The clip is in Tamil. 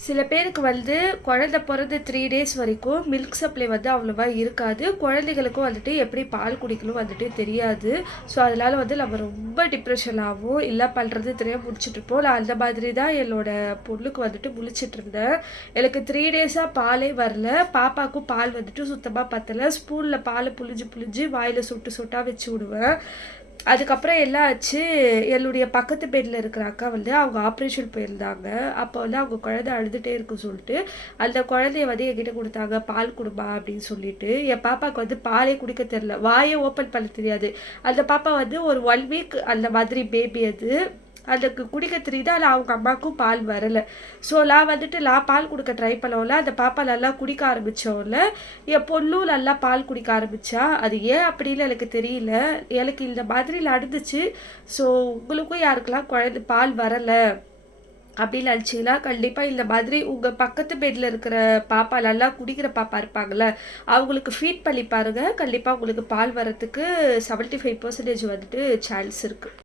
சில பேருக்கு வந்து குழந்தை பிறந்து 3 டேஸ் வரைக்கும் மில்க் சப்ளை வந்து அவ்வளோவா இருக்காது. குழந்தைகளுக்கும் வந்துட்டு எப்படி பால் குடிக்கணும் வந்துட்டு தெரியாது. ஸோ, அதனால வந்து நம்ம ரொம்ப டிப்ரஷன் ஆவோம். என்ன பண்ணுறது தெரியாம முழிச்சுட்ருப்போம். நான் அந்த மாதிரி தான் என்னோட பொண்ணுக்கு வந்துட்டு முழிச்சிட்ருந்தேன். எனக்கு 3 டேஸா பாலே வரல. பாப்பாவுக்கும் பால் வந்துட்டு சுத்தமா பத்தல. ஸ்பூன்ல பால புழிஞ்சு புழிஞ்சு வாயில சொட்டு சொட்டா வச்சு விடுவேன். அதுக்கப்புறம் என்ன ஆச்சு, என்னுடைய பக்கத்து பெட்ல இருக்கிற அக்கா வந்து அவங்க ஆப்ரேஷன் போயிருந்தாங்க. அப்போ வந்து அவங்க குழந்தை அழுதுட்டே இருக்குன்னு சொல்லிட்டு, அந்த குழந்தைய வந்து என்கிட்ட குடுத்தாங்க. "பால் குடும்மா" அப்படின்னு சொல்லிட்டு. என் பாப்பாவுக்கு வந்து பாலே குடிக்க தெரியல. வாயே ஓப்பன் பண்ண தெரியாது. அந்த பாப்பா வந்து ஒரு 1 வீக் அந்த மாதிரி பேபி அது. அதுக்கு குடிக்க தெரியுது. ஆனா அவங்க அம்மாவுக்கும் பால் வரல. ஸோ நான் பால் குடுக்க ட்ரை பண்ணவுல, அந்த பாப்பா நல்லா குடிக்க ஆரம்பிச்சவுல, என் பொண்ணும் நல்லா பால் குடிக்க ஆரம்பிச்சா. அது ஏன் அப்படின்னு எனக்கு தெரியல. எனக்கு இந்த மாதிரி நடந்துச்சு. ஸோ உங்களுக்கும் யாருக்கெல்லாம் குழந்தை பால் வரல அப்படின்னு நினச்சிங்கன்னா, கண்டிப்பா இந்த மாதிரி உங்க பக்கத்து பெட்ல இருக்கிற பாப்பா நல்லா குடிக்கிற பாப்பா இருப்பாங்கல்ல, அவங்களுக்கு ஃபீட் பண்ணி பாருங்க. கண்டிப்பா உங்களுக்கு பால் வரதுக்கு 75% வந்துட்டு சான்ஸ் இருக்கு.